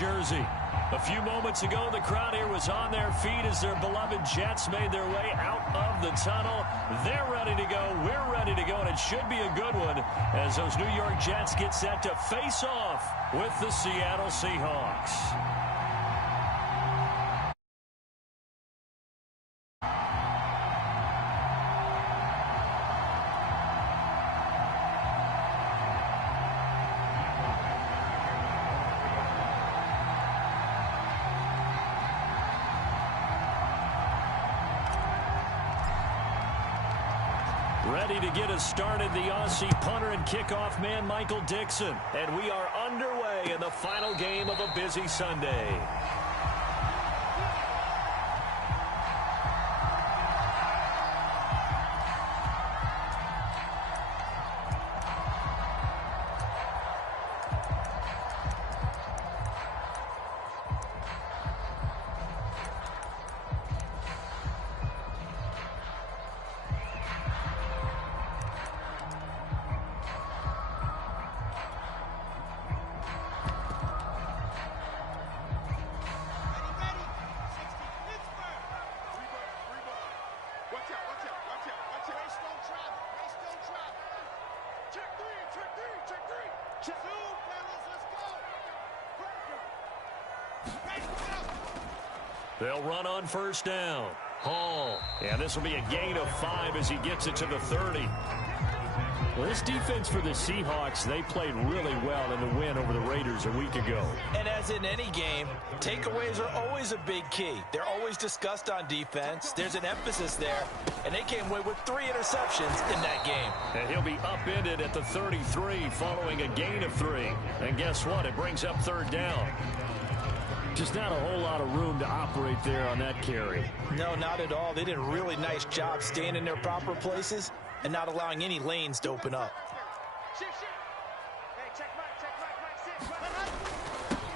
jersey. A few moments ago, the crowd here was on their feet as their beloved Jets made their way out of the tunnel. They're ready to go. We're ready to go, and it should be a good one as those New York Jets get set to face off with the Seattle Seahawks. Ready to get us started, the Aussie punter and kickoff man, Michael Dixon. And we are underway in the final game of a busy Sunday. They'll run on first down. Hall. And this will be a gain of 5 as he gets it to the 30. Well, this defense for the Seahawks, they played really well in the win over the Raiders a week ago. And as in any game, takeaways are always a big key. They're always discussed on defense. There's an emphasis there. And they came away with 3 interceptions in that game. And he'll be upended at the 33 following a gain of 3. And guess what? It brings up third down. Just not a whole lot of room to operate there on that carry. No, not at all. They did a really nice job staying in their proper places and not allowing any lanes to open up.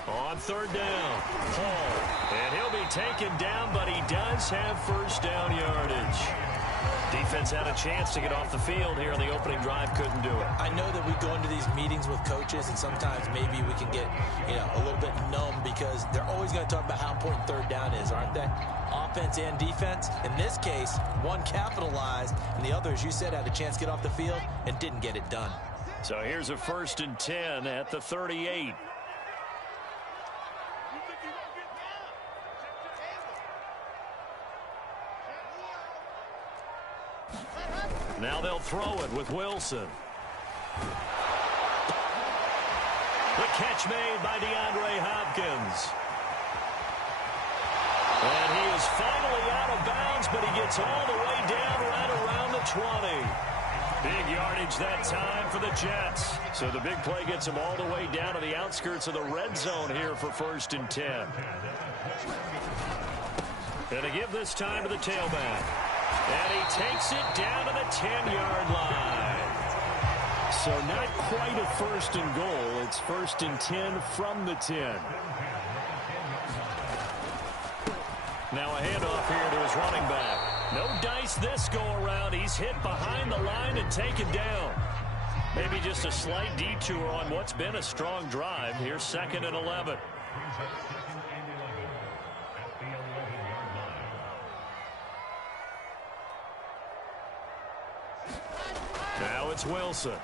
On third down, Paul. And he'll be taken down, but he does have first down yardage. Defense had a chance to get off the field here in the opening drive, couldn't do it. I know that we go into these meetings with coaches, and sometimes maybe we can get, a little bit numb because they're always going to talk about how important third down is, aren't they? Offense and defense. In this case, one capitalized, and the other, as you said, had a chance to get off the field and didn't get it done. So here's a 1st and 10 at the 38. Now they'll throw it with Wilson. The catch made by DeAndre Hopkins. And he is finally out of bounds, but he gets all the way down right around the 20. Big yardage that time for the Jets. So the big play gets him all the way down to the outskirts of the red zone here for 1st and 10. And to give this time to the tailback. And he takes it down to the 10-yard line. So not quite a 1st and goal. It's 1st and 10 from the 10. Now a handoff here to his running back. No dice this go-around. He's hit behind the line and taken down. Maybe just a slight detour on what's been a strong drive. Here's 2nd and 11. Now it's Wilson.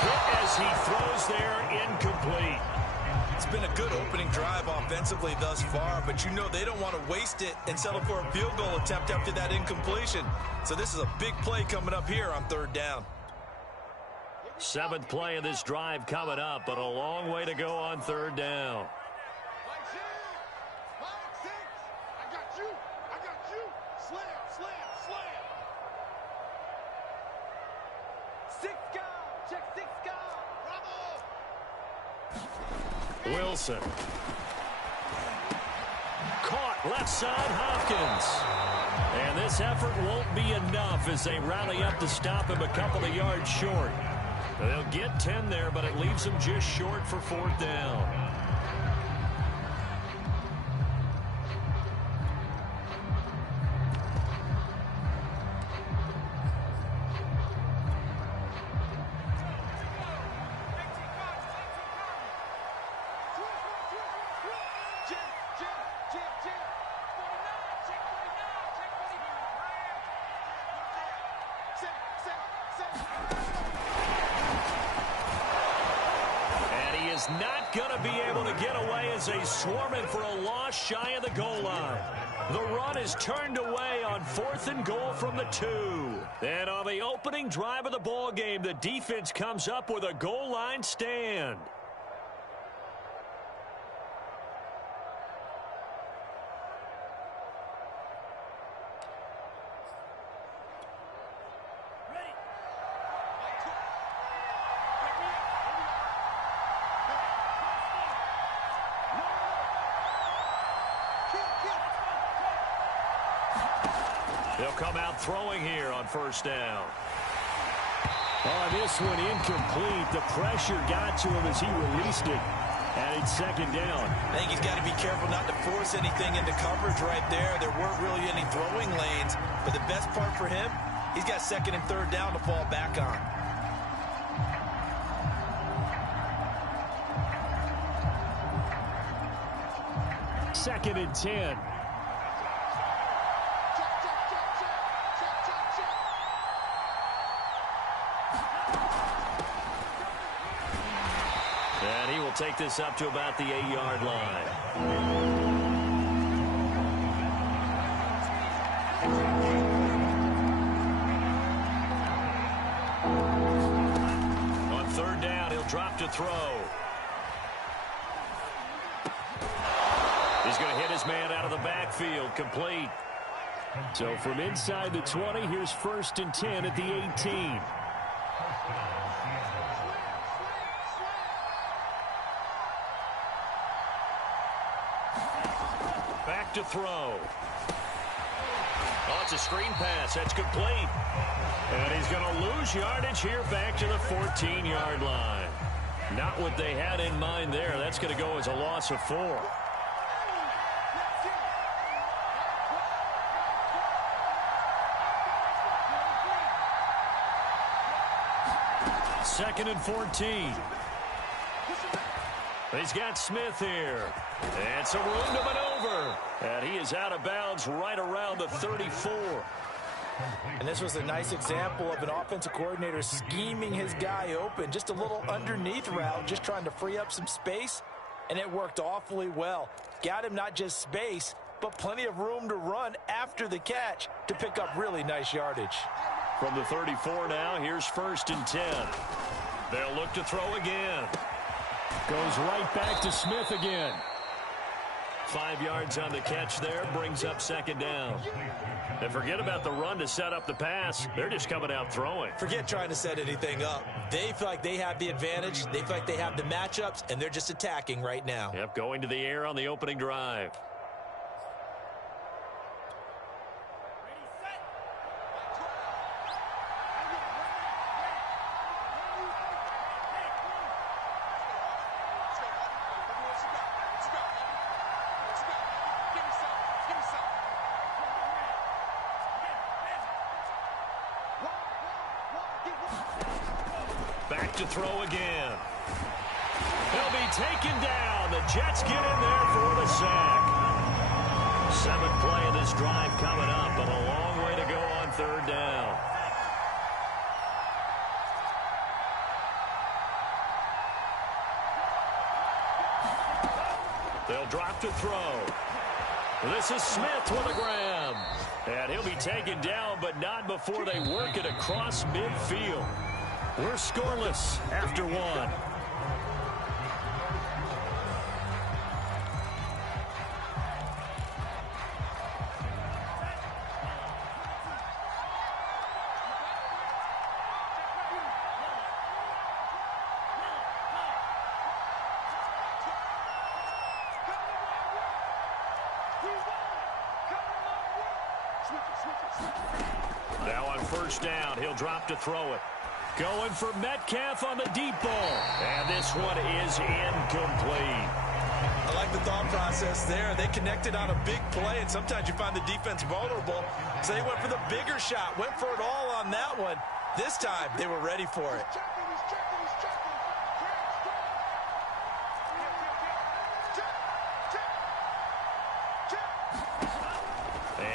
Hit as he throws there, incomplete. It's been a good opening drive offensively thus far, but you know they don't want to waste it and settle for a field goal attempt after that incompletion. So this is a big play coming up here on 3rd down. 7th play of this drive coming up, but a long way to go on 3rd down. Wilson. Caught left side, Hopkins. And this effort won't be enough as they rally up to stop him a couple of yards short. They'll get 10 there, but it leaves them just short for 4th down. is not going to be able to get away as they swarm him for a loss shy of the goal line. The run is turned away on 4th and goal from the 2. And on the opening drive of the ball game, the defense comes up with a goal line stand. They'll come out throwing here on 1st down. Oh, this one incomplete. The pressure got to him as he released it. And it's 2nd down. I think he's got to be careful not to force anything into coverage right there. There weren't really any throwing lanes. But the best part for him, he's got 2nd and 3rd down to fall back on. Second and 10. And he will take this up to about the 8-yard line. On 3rd down, he'll drop to throw. He's going to hit his man out of the backfield, complete. So from inside the 20, here's 1st and 10 at the 18. Back to throw. Oh, it's a screen pass. That's complete. And he's going to lose yardage here back to the 14-yard line. Not what they had in mind there. That's going to go as a loss of 4. Second and 14. He's got Smith here. And some room to maneuver. And he is out of bounds right around the 34. And this was a nice example of an offensive coordinator scheming his guy open. Just a little underneath route, just trying to free up some space. And it worked awfully well. Got him not just space, but plenty of room to run after the catch to pick up really nice yardage. From the 34 now, here's 1st and 10. They'll look to throw again. Goes right back to Smith again. 5 yards on the catch there, brings up 2nd down. And forget about the run to set up the pass. They're just coming out throwing. Forget trying to set anything up. They feel like they have the advantage. They feel like they have the matchups, and they're just attacking right now. Yep, going to the air on the opening drive. Back to throw again. He'll be taken down. The Jets get in there for the sack. 7th play of this drive coming up, and a long way to go on 3rd down. They'll drop to throw. This is Smith with a grab. And he'll be taken down, but not before they work it across midfield. We're scoreless after 1. Now on 1st down, he'll drop to throw it. Going for Metcalf on the deep ball. And this one is incomplete. I like the thought process there. They connected on a big play, and sometimes you find the defense vulnerable. So they went for the bigger shot, went for it all on that one. This time, they were ready for it.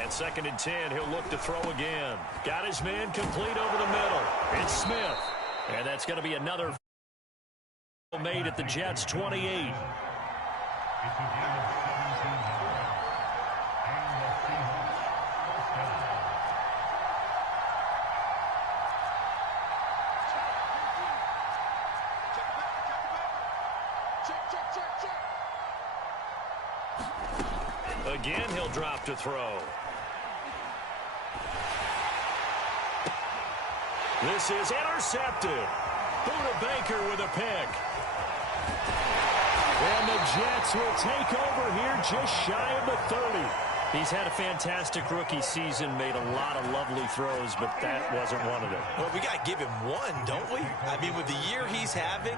And 2nd and 10, he'll look to throw again. Got his man complete over the middle. It's Smith. And that's going to be another made at the Jets' 28. Again, he'll drop to throw. This is intercepted. Buda Baker with a pick. And the Jets will take over here just shy of the 30. He's had a fantastic rookie season, made a lot of lovely throws, but that wasn't one of them. Well, we got to give him one, don't we? I mean, with the year he's having,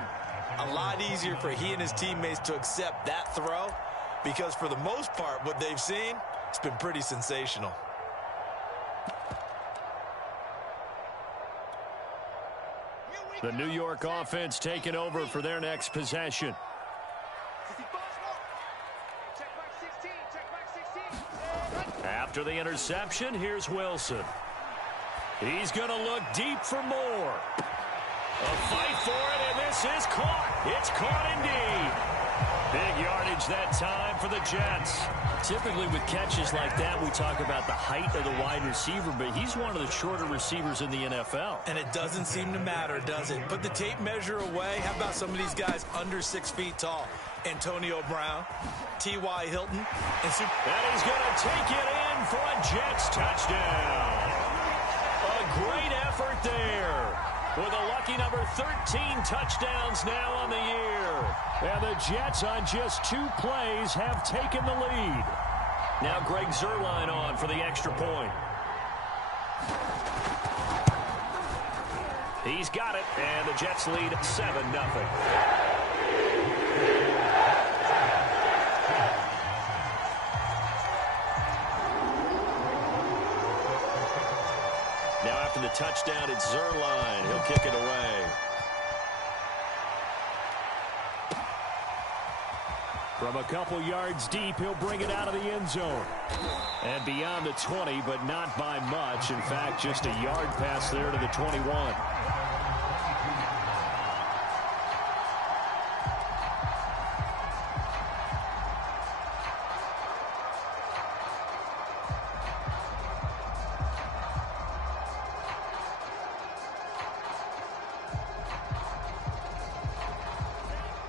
a lot easier for he and his teammates to accept that throw, because for the most part, what they've seen, it's been pretty sensational. The New York offense taking over for their next possession. After the interception, here's Wilson. He's going to look deep for more. A fight for it, and this is caught. It's caught indeed. Big yardage that time for the Jets. Typically with catches like that, we talk about the height of the wide receiver, but he's one of the shorter receivers in the NFL. And it doesn't seem to matter, does it? Put the tape measure away. How about some of these guys under 6 feet tall? Antonio Brown, T.Y. Hilton, and he's going to take it in for a Jets touchdown. A great effort there. With a lucky number 13 touchdowns now on the year. And the Jets on just 2 plays have taken the lead. Now Greg Zuerlein on for the extra point. He's got it, and the Jets lead 7-0. Now after the touchdown, it's Zuerlein. He'll kick it away. From a couple yards deep, he'll bring it out of the end zone. And beyond the 20, but not by much. In fact, just a yard pass there to the 21.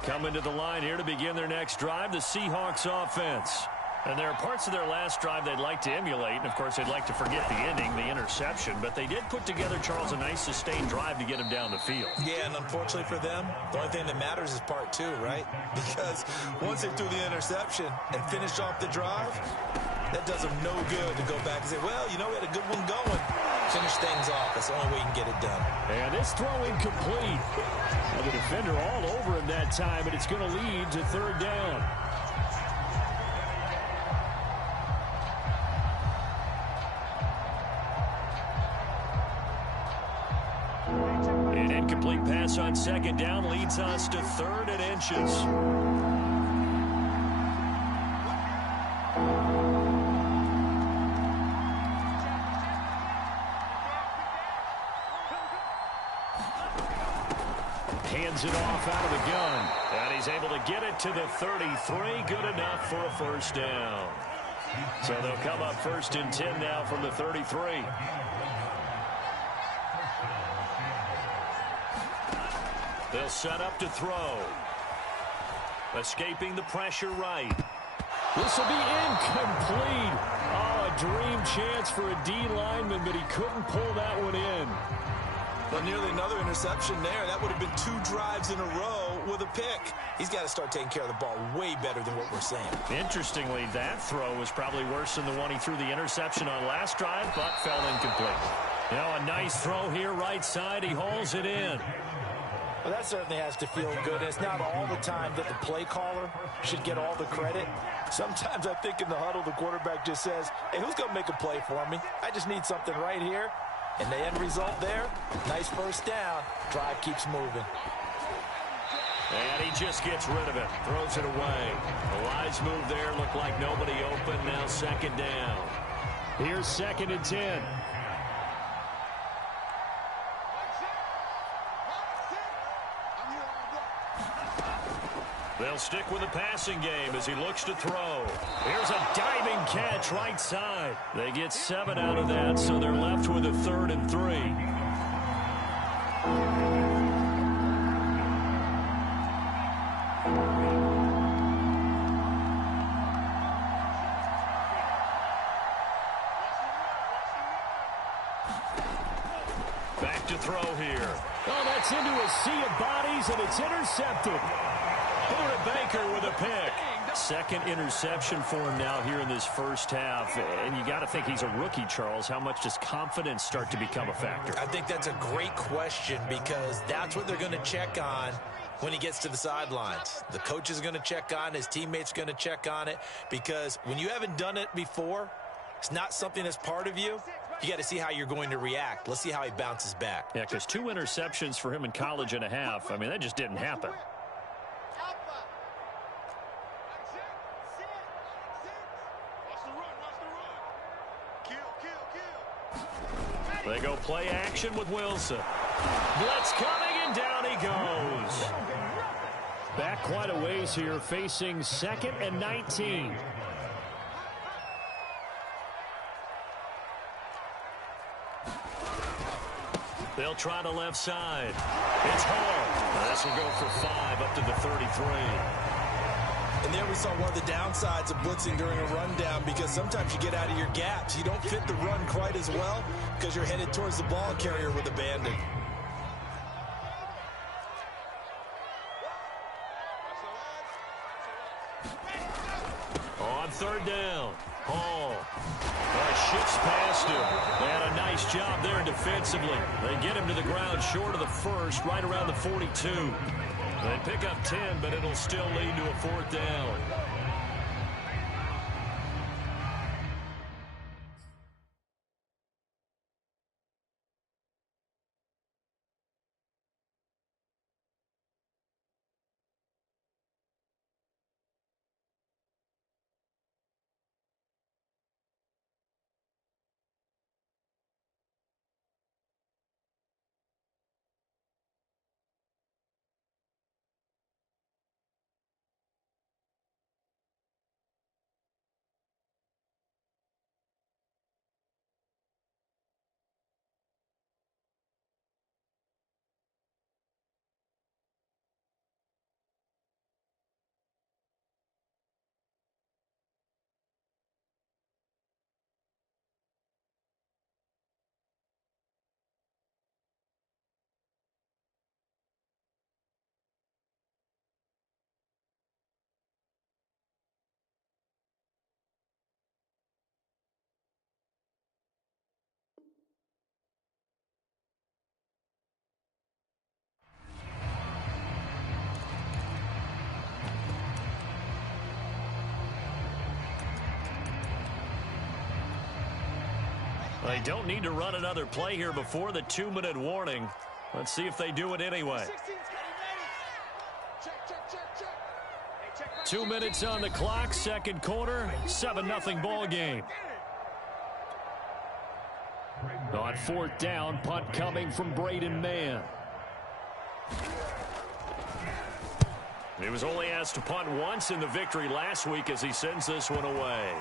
Coming to the line here to begin their next drive, the Seahawks offense. And there are parts of their last drive they'd like to emulate. And, of course, they'd like to forget the ending, the interception. But they did put together, Charles, a nice sustained drive to get him down the field. Yeah, and unfortunately for them, the only thing that matters is part 2, right? Because once they threw the interception and finished off the drive, that does them no good to go back and say, well, you know, we had a good one going. Finish things off. That's the only way you can get it done. And this throw incomplete. Well, the defender all over him that time, and it's going to lead to 3rd down. An incomplete pass on 2nd down leads us to 3rd and inches. Hands it off out of the gun. And he's able to get it to the 33. Good enough for a 1st down. So they'll come up 1st and 10 now from the 33. They'll set up to throw. Escaping the pressure right. This will be incomplete. Oh, a dream chance for a D lineman, but he couldn't pull that one in. But nearly another interception there. That would have been 2 drives in a row with a pick. He's got to start taking care of the ball way better than what we're saying. Interestingly, that throw was probably worse than the one he threw the interception on last drive, but fell incomplete. Now a nice throw here right side. He hauls it in. Well, that certainly has to feel good. It's not all the time that the play caller should get all the credit. Sometimes I think in the huddle, the quarterback just says, hey, who's going to make a play for me? I just need something right here. And the end result there, nice 1st down. Drive keeps moving. And he just gets rid of it. Throws it away. A wise move there. Looked like nobody open. Now 2nd down. Here's 2nd and 10. They'll stick with the passing game as he looks to throw. Here's a diving catch right side. They get 7 out of that, so they're left with a 3rd and 3. Back to throw here. Oh, that's into a sea of bodies, and it's intercepted. Buda Baker with a pick. 2nd interception for him now here in this first half. And you got to think he's a rookie, Charles. How much does confidence start to become a factor? I think that's a great question because that's what they're going to check on when he gets to the sidelines. The coach is going to check on it. His teammates are going to check on it because when you haven't done it before, it's not something that's part of you. You got to see how you're going to react. Let's see how he bounces back. Yeah, because 2 interceptions for him in college and a half. I mean, that just didn't happen. They go play action with Wilson. Blitz coming, and down he goes. Back quite a ways here, facing 2nd and 19. They'll try the left side. It's Hall. This will go for 5 up to the 33. And there we saw one of the downsides of blitzing during a rundown because sometimes you get out of your gaps. You don't fit the run quite as well because you're headed towards the ball carrier with abandon. On 3rd down, Hall shifts past him. They had a nice job there defensively. They get him to the ground short of the 1st, right around the 42. They pick up 10, but it'll still lead to a 4th down. They don't need to run another play here before the 2-minute warning. Let's see if they do it anyway. 2 minutes on the clock, 2nd quarter, 7-0 ball game. On 4th down, punt coming from Braden Mann. He was only asked to punt once in the victory last week as he sends this one away.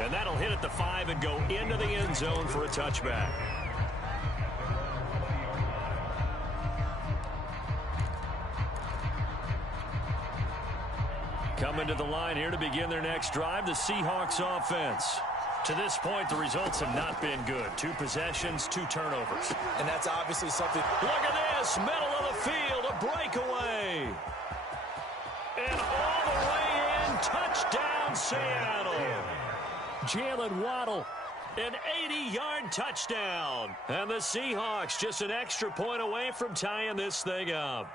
And that'll hit at the 5 and go into the end zone for a touchback. Coming to the line here to begin their next drive, the Seahawks offense. To this point, the results have not been good. 2 possessions, 2 turnovers. And that's obviously something. Look at this, middle of the field, a breakaway. And all the way in, touchdown Seattle. Jalen Waddle, an 80-yard touchdown. And the Seahawks just an extra point away from tying this thing up.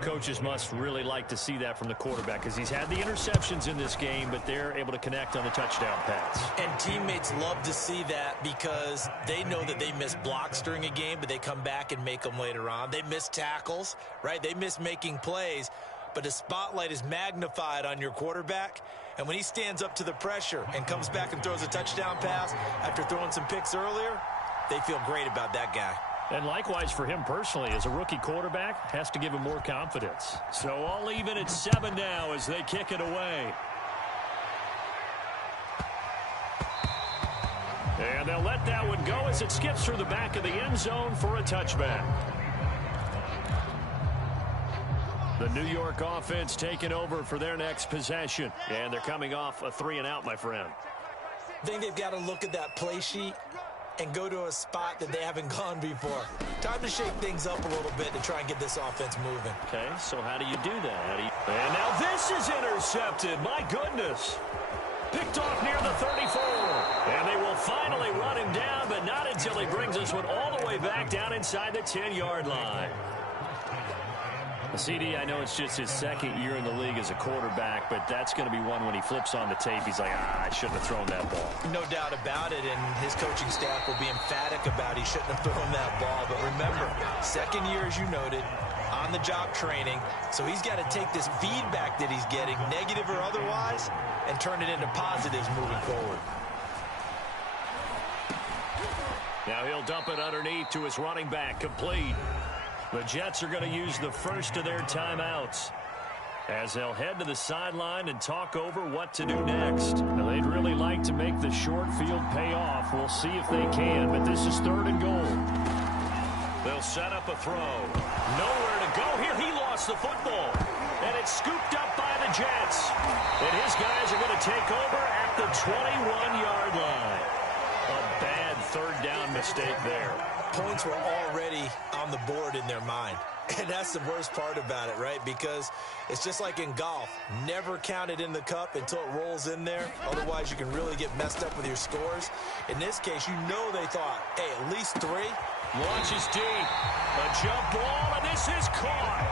Coaches must really like to see that from the quarterback because he's had the interceptions in this game, but they're able to connect on the touchdown pass. And teammates love to see that because they know that they miss blocks during a game, but they come back and make them later on. They miss tackles, right? They miss making plays, but the spotlight is magnified on your quarterback. And when he stands up to the pressure and comes back and throws a touchdown pass after throwing some picks earlier, they feel great about that guy. And likewise for him personally, as a rookie quarterback, has to give him more confidence. So all even at 7 now as they kick it away. And they'll let that one go as it skips through the back of the end zone for a touchback. The New York offense taking over for their next possession. And they're coming off a 3-and-out, my friend. I think they've got to look at that play sheet and go to a spot that they haven't gone before. Time to shake things up a little bit to try and get this offense moving. Okay, so how do you do that? And now this is intercepted. My goodness. Picked off near the 34. And they will finally run him down, but not until he brings this one all the way back down inside the 10-yard line. CD, I know it's just his second year in the league as a quarterback, but that's going to be one when he flips on the tape. He's like, I shouldn't have thrown that ball. No doubt about it, and his coaching staff will be emphatic about he shouldn't have thrown that ball. But remember, second year, as you noted, on-the-job training, so he's got to take this feedback that he's getting, negative or otherwise, and turn it into positives moving forward. Now he'll dump it underneath to his running back, complete. The Jets are going to use the first of their timeouts as they'll head to the sideline and talk over what to do next. Now, they'd really like to make the short field pay off. We'll see if they can, but this is 3rd and goal. They'll set up a throw. Nowhere to go here. He lost the football. And it's scooped up by the Jets. And his guys are going to take over at the 21-yard line. A bad 3rd down mistake there. Points were already on the board in their mind. And that's the worst part about it, right? Because it's just like in golf. Never count it in the cup until it rolls in there. Otherwise, you can really get messed up with your scores. In this case, you know they thought, hey, at least 3. Launches deep. A jump ball, and this is caught.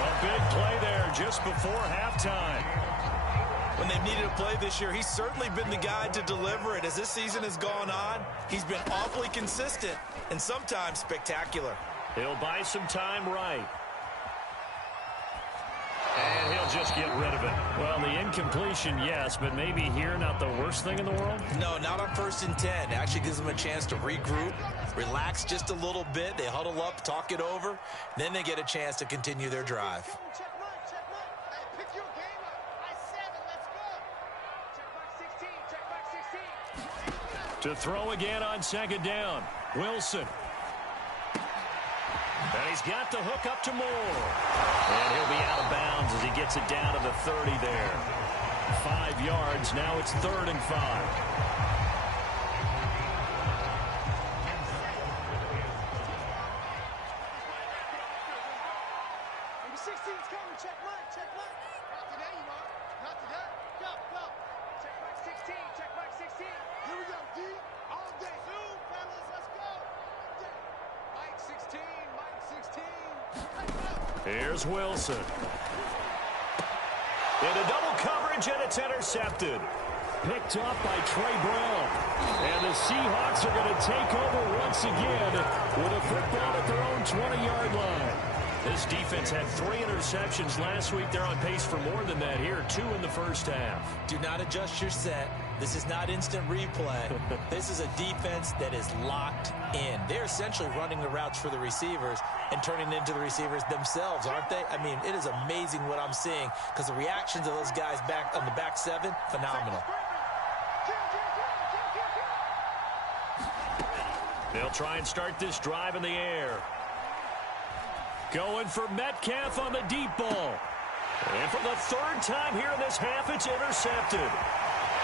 A big play there just before halftime. When they've needed a play this year, he's certainly been the guy to deliver it. As this season has gone on, he's been awfully consistent and sometimes spectacular. He'll buy some time right. And he'll just get rid of it. Well, the incompletion, yes, but maybe here not the worst thing in the world? No, not on 1st and 10. It actually gives them a chance to regroup, relax just a little bit. They huddle up, talk it over. Then they get a chance to continue their drive. To throw again on 2nd down. Wilson. And he's got the hook up to Moore. And he'll be out of bounds as he gets it down to the 30 there. 5 yards. Now it's 3rd and 5. Here's Wilson. Into double coverage, and it's intercepted. Picked off by Trey Brown. And the Seahawks are going to take over once again with a football at their own 20-yard line. This defense had 3 interceptions last week. They're on pace for more than that here. 2 in the first half. Do not adjust your set. This is not instant replay. This is a defense that is locked in. They're essentially running the routes for the receivers and turning into the receivers themselves, aren't they? I mean, it is amazing what I'm seeing because the reactions of those guys back on the back 7, phenomenal. They'll try and start this drive in the air. Going for Metcalf on the deep ball. And for the 3rd time here in this half, it's intercepted.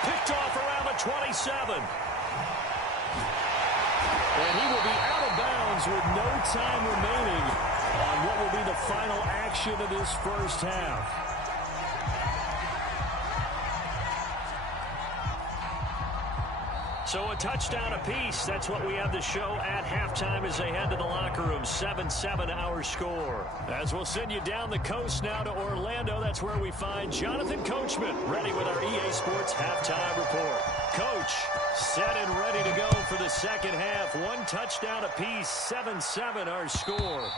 Picked off around the 27. And he will be out of bounds with no time remaining on what will be the final action of this first half. So a touchdown apiece. That's what we have to show at halftime as they head to the locker room. 7-7 our score. As we'll send you down the coast now to Orlando, that's where we find Jonathan Coachman ready with our EA Sports halftime report. Coach, set and ready to go for the second half. 1 touchdown apiece, 7-7 our score.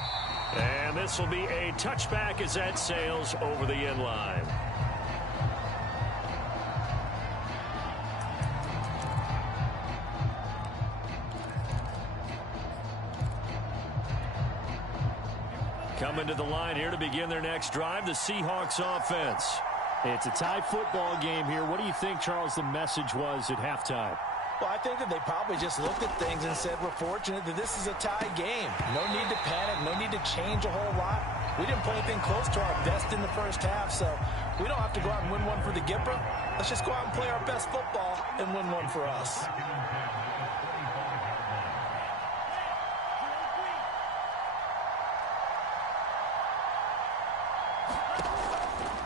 And this will be a touchback as that sails over the end line. Coming to the line here to begin their next drive, the Seahawks offense. It's a tie football game here. What do you think, Charles, the message was at halftime? Well, I think that they probably just looked at things and said, we're fortunate that this is a tie game. No need to panic, no need to change a whole lot. We didn't play anything close to our best in the first half, so we don't have to go out and win one for the Gipper. Let's just go out and play our best football and win one for us.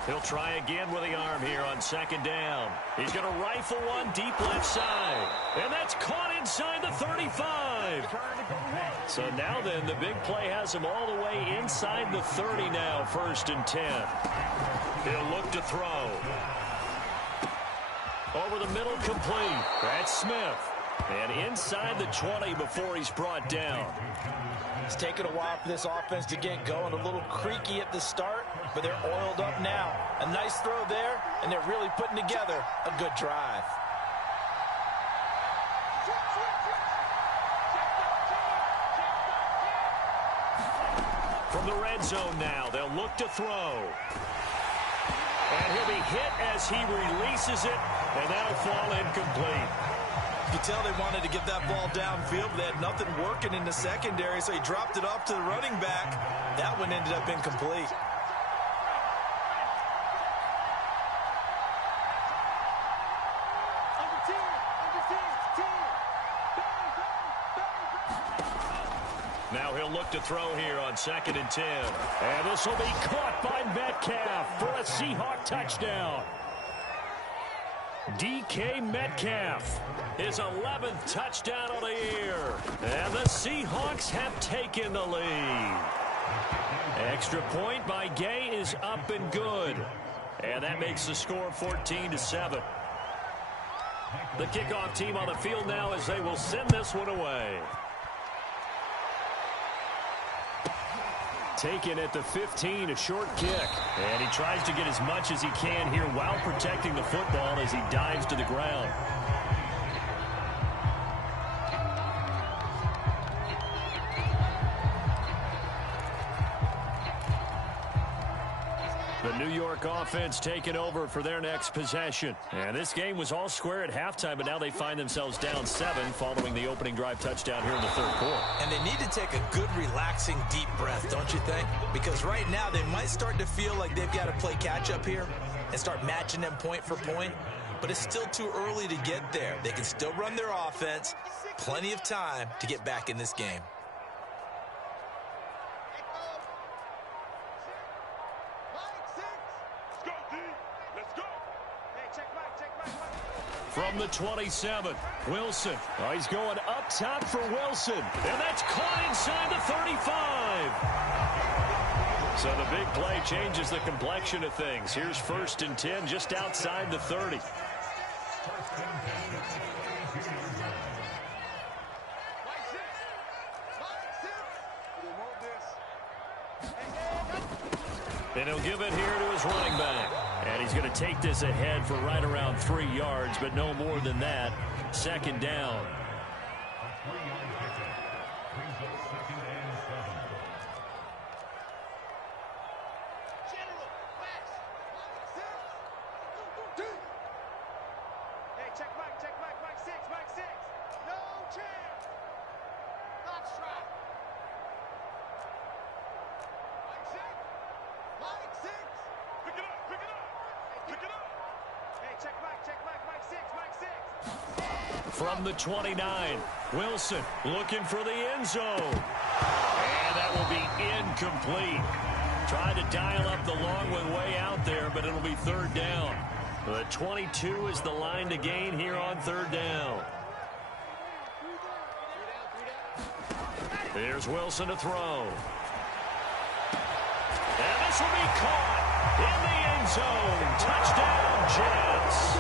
He'll try again with the arm here on second down. He's going to rifle one deep left side. And that's caught inside the 35. So now then, the big play has him all the way inside the 30 now, 1st and 10. He'll look to throw. Over the middle, complete. That's Smith. And inside the 20 before he's brought down. It's taken a while for this offense to get going. A little creaky at the start, but they're oiled up now. A nice throw there, and they're really putting together a good drive. From the red zone now, they'll look to throw. And he'll be hit as he releases it, and that'll fall incomplete. You can tell they wanted to get that ball downfield, but they had nothing working in the secondary, so he dropped it off to the running back. That one ended up incomplete. Now he'll look to throw here on 2nd and 10. And this will be caught by Metcalf for a Seahawk touchdown. DK Metcalf, his 11th touchdown of the year. And the Seahawks have taken the lead. Extra point by Gay is up and good. And that makes the score 14-7. The kickoff team on the field now as they will send this one away. Taken at the 15, a short kick. And he tries to get as much as he can here while protecting the football as he dives to the ground. The New York offense taking over for their next possession. And this game was all square at halftime, but now they find themselves down 7 following the opening drive touchdown here in the 3rd quarter. And they need to take a good, relaxing, deep breath, don't you think? Because right now they might start to feel like they've got to play catch-up here and start matching them point for point. But it's still too early to get there. They can still run their offense. Plenty of time to get back in this game. From the 27, Wilson. Oh, he's going up top for Wilson. And that's caught inside the 35. So the big play changes the complexion of things. Here's 1st and 10 just outside the 30. And he'll give it here to his running back. And he's going to take this ahead for right around 3 yards, but no more than that. 2nd down. From the 29, Wilson looking for the end zone. And that will be incomplete. Trying to dial up the long one way out there, but it'll be 3rd down. The 22 is the line to gain here on 3rd down. Here's Wilson to throw. And this will be caught in the end zone. Touchdown, Jets.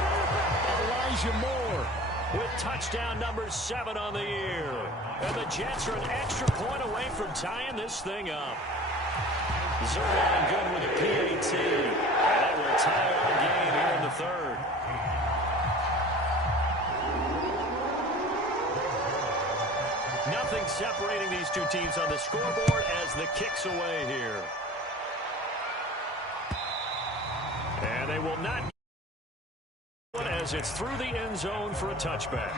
Elijah Moore with touchdown number 7 on the year. And the Jets are an extra point away from tying this thing up. Zerline good with a PAT. And that will tie our game here in the 3rd. Nothing separating these two teams on the scoreboard as the kick's away here. And they will not, as it's through the end zone for a touchback.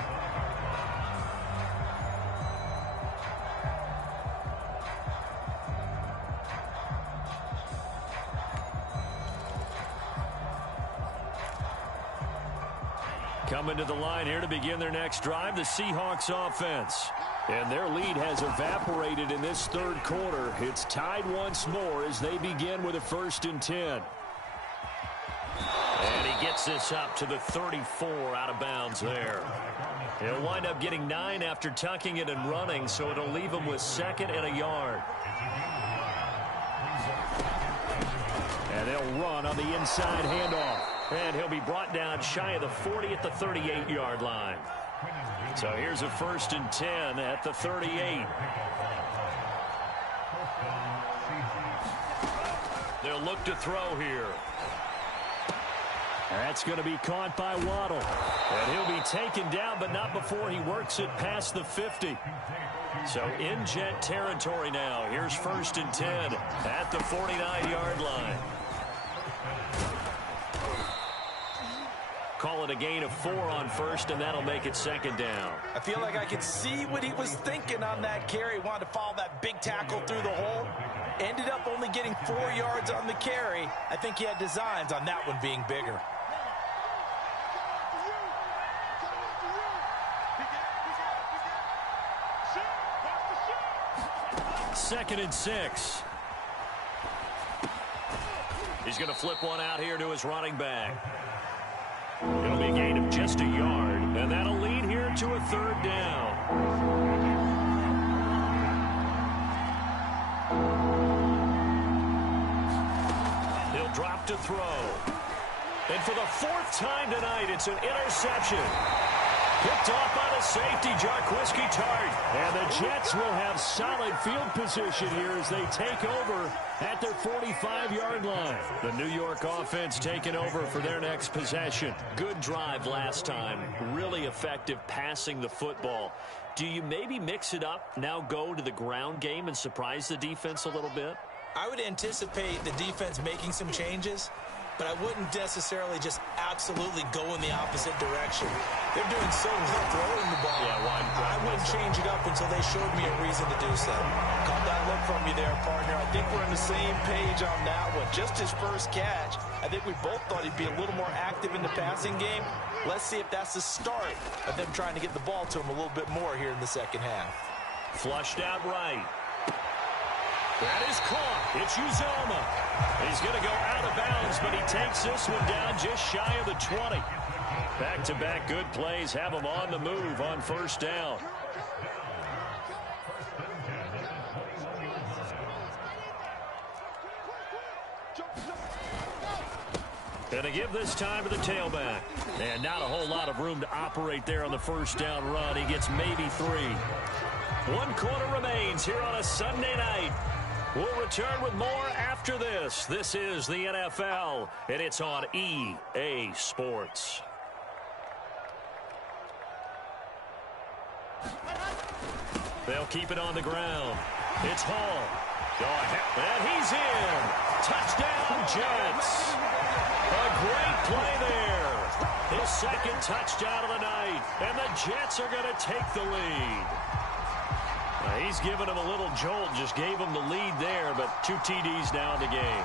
Coming to the line here to begin their next drive, the Seahawks offense. And their lead has evaporated in this third quarter. It's tied once more as they begin with a 1st and 10. And he gets this up to the 34 out of bounds there. He'll wind up getting 9 after tucking it and running, so it'll leave him with 2nd and a yard. And they'll run on the inside handoff. And he'll be brought down shy of the 40 at the 38-yard line. So here's a 1st and 10 at the 38. They'll look to throw here. That's going to be caught by Waddle. And he'll be taken down, but not before he works it past the 50. So in Jet territory now. Here's 1st and 10 at the 49-yard line. Call it a gain of 4 on 1st, and that'll make it 2nd down. I feel like I could see what he was thinking on that carry. Wanted to follow that big tackle through the hole. Ended up only getting 4 yards on the carry. I think he had designs on that one being bigger. Second and 6. He's going to flip one out here to his running back. It'll be a gain of just a yard, and that'll lead here to a 3rd down. He'll drop to throw. And for the 4th time tonight, it's an interception. Picked off by the safety, Jarquiski Tart. And the Jets will have solid field position here as they take over at their 45-yard line. The New York offense taking over for their next possession. Good drive last time. Really effective passing the football. Do you maybe mix it up, now go to the ground game and surprise the defense a little bit? I would anticipate the defense making some changes, but I wouldn't necessarily just absolutely go in the opposite direction. They're doing so well throwing the ball. I wouldn't change it up until they showed me a reason to do so. Caught that look from you there, partner. I think we're on the same page on that one. Just his first catch. I think we both thought he'd be a little more active in the passing game. Let's see if that's the start of them trying to get the ball to him a little bit more here in the second half. Flushed out right. That is caught. It's Uzoma. He's going to go out of bounds, but he takes this one down just shy of the 20. Back-to-back good plays have him on the move on 1st down. And to give this time to the tailback. And not a whole lot of room to operate there on the 1st down run. He gets maybe 3. 1 quarter remains here on a Sunday night. We'll return with more after this. This is the NFL, and it's on EA Sports. They'll keep it on the ground. It's Hall. Go ahead. And he's in. Touchdown, Jets. A great play there. His 2nd touchdown of the night. And the Jets are going to take the lead. He's given him a little jolt, just gave him the lead there, but 2 TDs now in the game.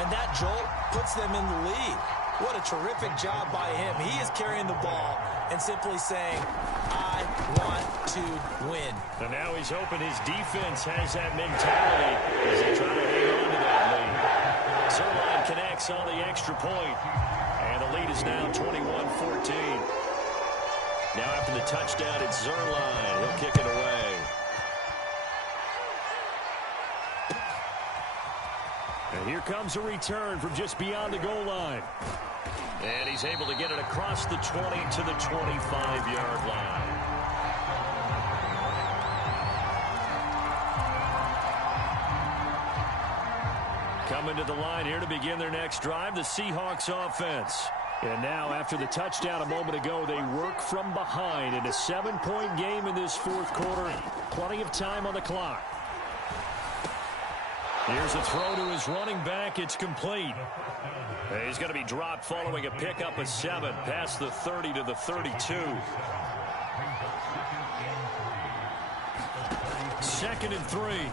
And that jolt puts them in the lead. What a terrific job by him. He is carrying the ball and simply saying, I want to win. And now he's hoping his defense has that mentality as they try to hang on to that lead. Zerline connects on the extra point, and the lead is now 21-14. Now after the touchdown, it's Zerline. He'll kick it away. And here comes a return from just beyond the goal line. And he's able to get it across the 20 to the 25-yard line. Coming to the line here to begin their next drive, the Seahawks offense. And now, after the touchdown a moment ago, they work from behind in a 7-point game in this fourth quarter. Plenty of time on the clock. Here's a throw to his running back. It's complete. He's going to be dropped following a pickup of 7 past the 30 to the 32. 2nd and 3.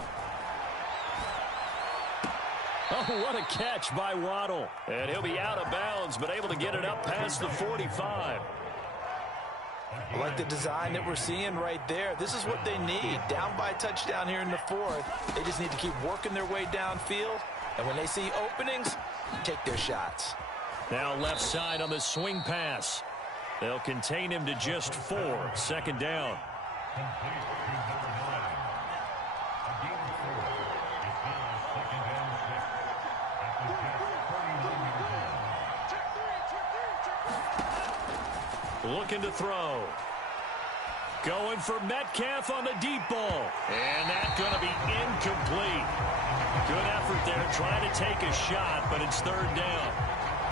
Oh, what a catch by Waddle. And he'll be out of bounds, but able to get it up past the 45. I like the design that we're seeing right there. This is what they need. Down by a touchdown here in the 4th. They just need to keep working their way downfield. And when they see openings, take their shots. Now left side on the swing pass. They'll contain him to just 4. 2nd down. Looking to throw. Going for Metcalf on the deep ball. And that's going to be incomplete. Good effort there trying to take a shot, but it's 3rd down.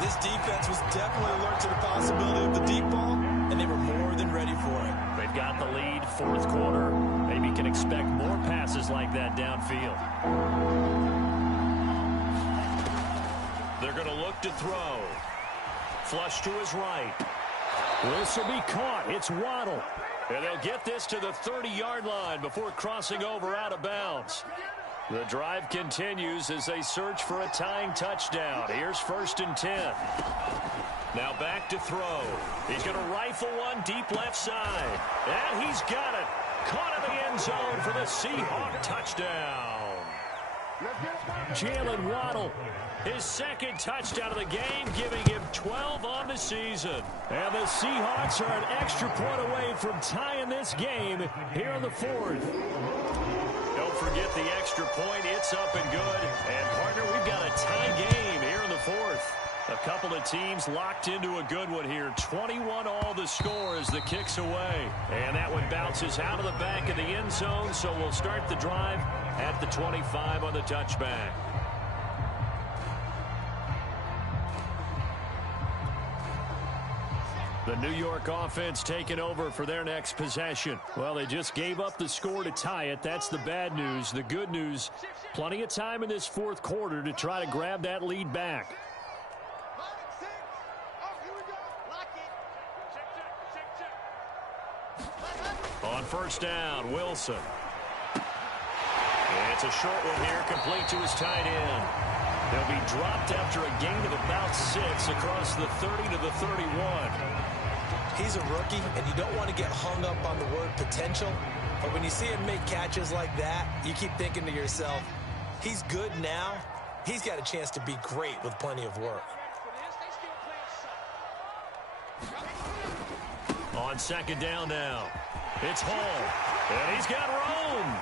This defense was definitely alert to the possibility of the deep ball, and they were more than ready for it. They've got the lead, 4th quarter. Maybe can expect more passes like that downfield. They're going to look to throw. Flush to his right. This will be caught. It's Waddle. And they'll get this to the 30-yard line before crossing over out of bounds. The drive continues as they search for a tying touchdown. Here's 1st and 10. Now back to throw. He's going to rifle one deep left side. And he's got it. Caught in the end zone for the Seahawk touchdown. Jalen Waddle, his 2nd touchdown of the game, giving him 12 on the season. And the Seahawks are an extra point away from tying this game here in the 4th. Don't forget the extra point. It's up and good. And, partner, we've got a tie game here in the 4th. A couple of teams locked into a good one here. 21 all the score as the kick's away. And that one bounces out of the back of the end zone, so we'll start the drive at the 25 on the touchback. The New York offense taking over for their next possession. Well, they just gave up the score to tie it. That's the bad news. The good news, plenty of time in this 4th quarter to try to grab that lead back. On 1st down, Wilson. It's a short one here, complete to his tight end. They'll be dropped after a gain of about 6 across the 30 to the 31. He's a rookie, and you don't want to get hung up on the word potential. But when you see him make catches like that, you keep thinking to yourself, he's good now. He's got a chance to be great with plenty of work. On 2nd down now, it's Hall, and he's got Rome.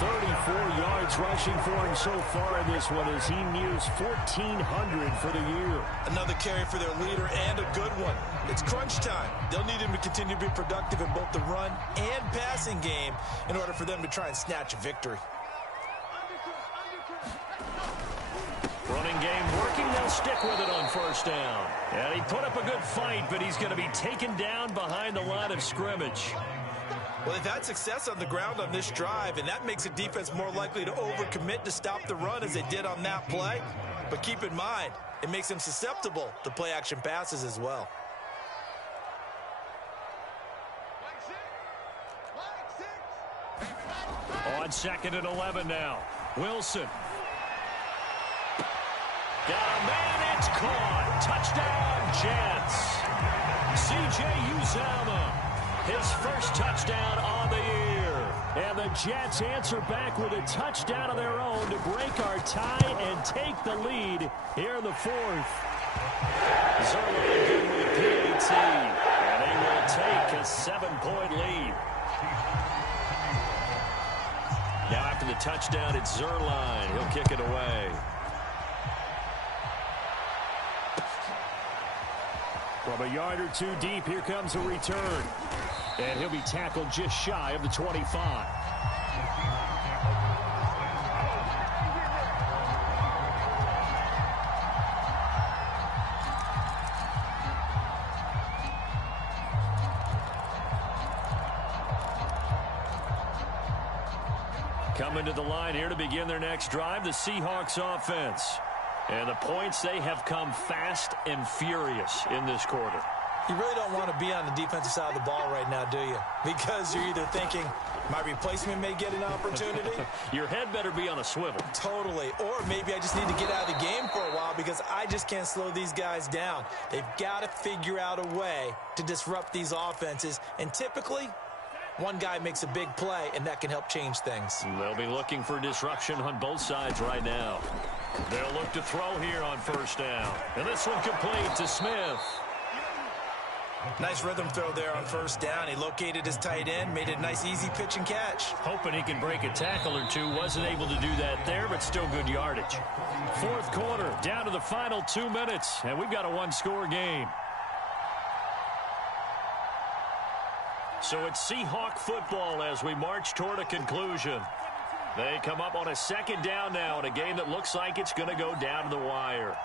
134 yards rushing for him so far in this one as he nears 1,400 for the year. Another carry for their leader and a good one. It's crunch time. They'll need him to continue to be productive in both the run and passing game in order for them to try and snatch a victory. Running game working. They'll stick with it on 1st down. And he put up a good fight, but he's going to be taken down behind the line of scrimmage. Well, they've had success on the ground on this drive, and that makes a defense more likely to overcommit to stop the run as they did on that play. But keep in mind, it makes them susceptible to play-action passes as well. On 2nd and 11 now, Wilson. Got a man, it's caught. Touchdown, Jets. C.J. Uzomah, his 1st touchdown on the year. And the Jets answer back with a touchdown of their own to break our tie and take the lead here in the 4th. Zerline good with a PAT, and they will take a 7-point lead. Now after the touchdown, it's Zerline. He'll kick it away. From a yard or 2 deep, here comes a return. And he'll be tackled just shy of the 25. Coming to the line here to begin their next drive, the Seahawks offense. And the points, they have come fast and furious in this quarter. You really don't want to be on the defensive side of the ball right now, do you? Because you're either thinking, my replacement may get an opportunity. Your head better be on a swivel. Totally. Or maybe I just need to get out of the game for a while because I just can't slow these guys down. They've got to figure out a way to disrupt these offenses. And typically, one guy makes a big play, and that can help change things. They'll be looking for disruption on both sides right now. They'll look to throw here on first down. And this one complete to Smith. Nice rhythm throw there on first down. He located his tight end, made it a nice, easy pitch and catch. Hoping he can break a tackle or two. Wasn't able to do that there, but still good yardage. Fourth quarter, down to the final 2 minutes, and we've got a one-score game. So it's Seahawk football as we march toward a conclusion. They come up on a second down now in a game that looks like it's going to go down to the wire.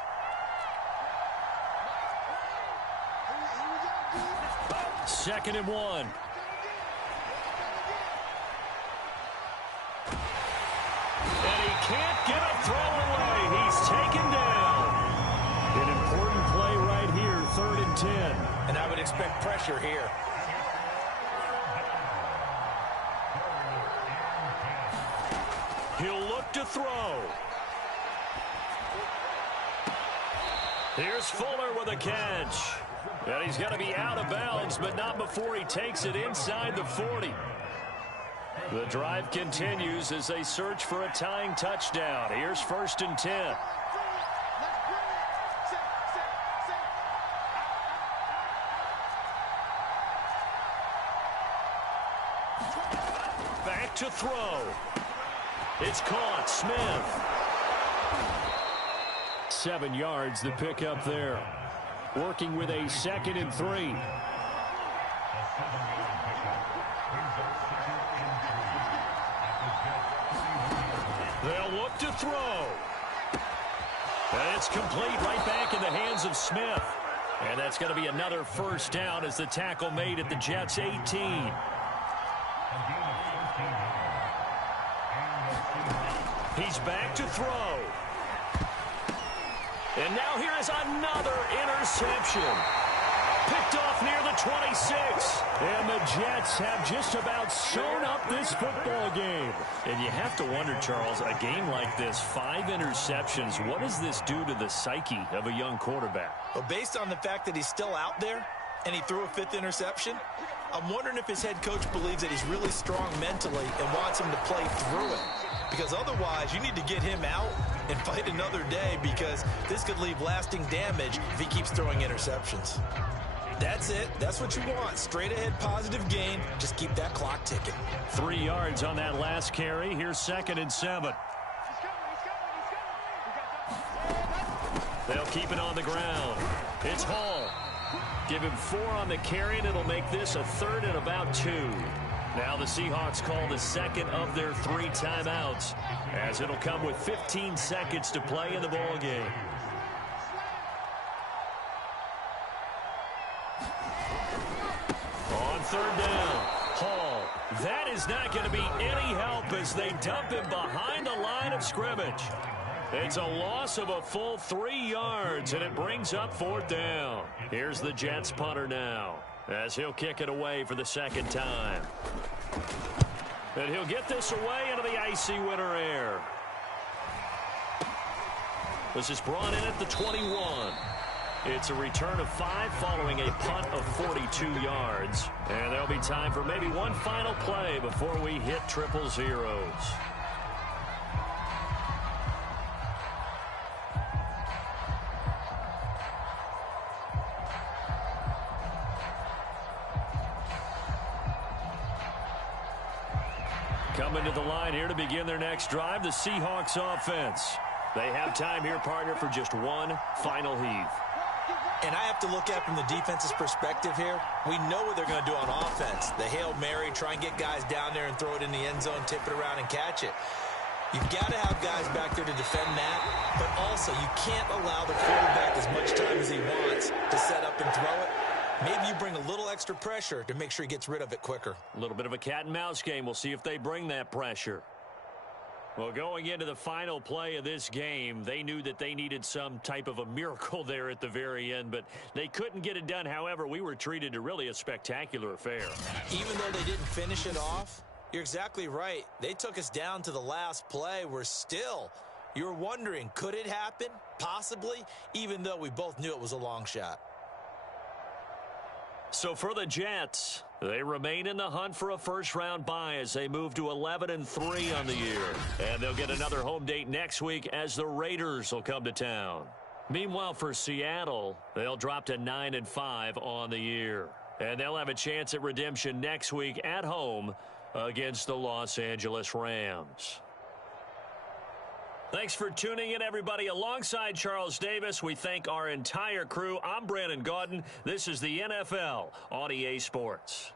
Second and 1. And he can't get a throw away. He's taken down. An important play right here, 3rd and 10. And I would expect pressure here. He'll look to throw. Here's Fuller with a catch. And he's going to be out of bounds, but not before he takes it inside the 40. The drive continues as they search for a tying touchdown. Here's 1st and 10. Back to throw. It's caught. Smith. 7 yards, the pickup there. Working with a 2nd and 3. They'll look to throw. And it's complete right back in the hands of Smith. And that's going to be another first down as the tackle made at the Jets' 18. He's back to throw. And now here is another interception. Picked off near the 26. And the Jets have just about sewn up this football game. And you have to wonder, Charles, a game like this, 5 interceptions, what does this do to the psyche of a young quarterback? Well, based on the fact that he's still out there and he threw a 5th interception, I'm wondering if his head coach believes that he's really strong mentally and wants him to play through it. Because otherwise, you need to get him out and fight another day because this could leave lasting damage if he keeps throwing interceptions. That's it. That's what you want. Straight ahead positive gain. Just keep that clock ticking. 3 yards on that last carry. Here's 2nd and 7. They'll keep it on the ground. It's Hall. Give him 4 on the carry, and it'll make this a 3rd and about 2. Now the Seahawks call the 2nd of their 3 timeouts, as it'll come with 15 seconds to play in the ball game. On 3rd down, Hall. That is not going to be any help as they dump him behind the line of scrimmage. It's a loss of a full 3 yards, and it brings up 4th down. Here's the Jets punter now, as he'll kick it away for the 2nd time. And he'll get this away into the icy winter air. This is brought in at the 21. It's a return of 5 following a punt of 42 yards. And there'll be time for maybe one final play before we hit triple zeros. Coming to the line here to begin their next drive, the Seahawks offense. They have time here, partner, for just one final heave. And I have to look at from the defense's perspective here. We know what they're going to do on offense. The Hail Mary, try and get guys down there and throw it in the end zone, tip it around and catch it. You've got to have guys back there to defend that, but also you can't allow the quarterback as much time as he wants to set up and throw it. Maybe you bring a little extra pressure to make sure he gets rid of it quicker. A little bit of a cat and mouse game. We'll see if they bring that pressure. Well, going into the final play of this game, they knew that they needed some type of a miracle there at the very end, but they couldn't get it done. However, we were treated to really a spectacular affair. Even though they didn't finish it off, you're exactly right. They took us down to the last play. You're wondering, could it happen? Possibly, even though we both knew it was a long shot. So for the Jets, they remain in the hunt for a first-round bye as they move to 11-3 on the year. And they'll get another home date next week as the Raiders will come to town. Meanwhile, for Seattle, they'll drop to 9-5 on the year. And they'll have a chance at redemption next week at home against the Los Angeles Rams. Thanks for tuning in, everybody. Alongside Charles Davis, we thank our entire crew. I'm Brandon Gaudin. This is the NFL on EA Sports.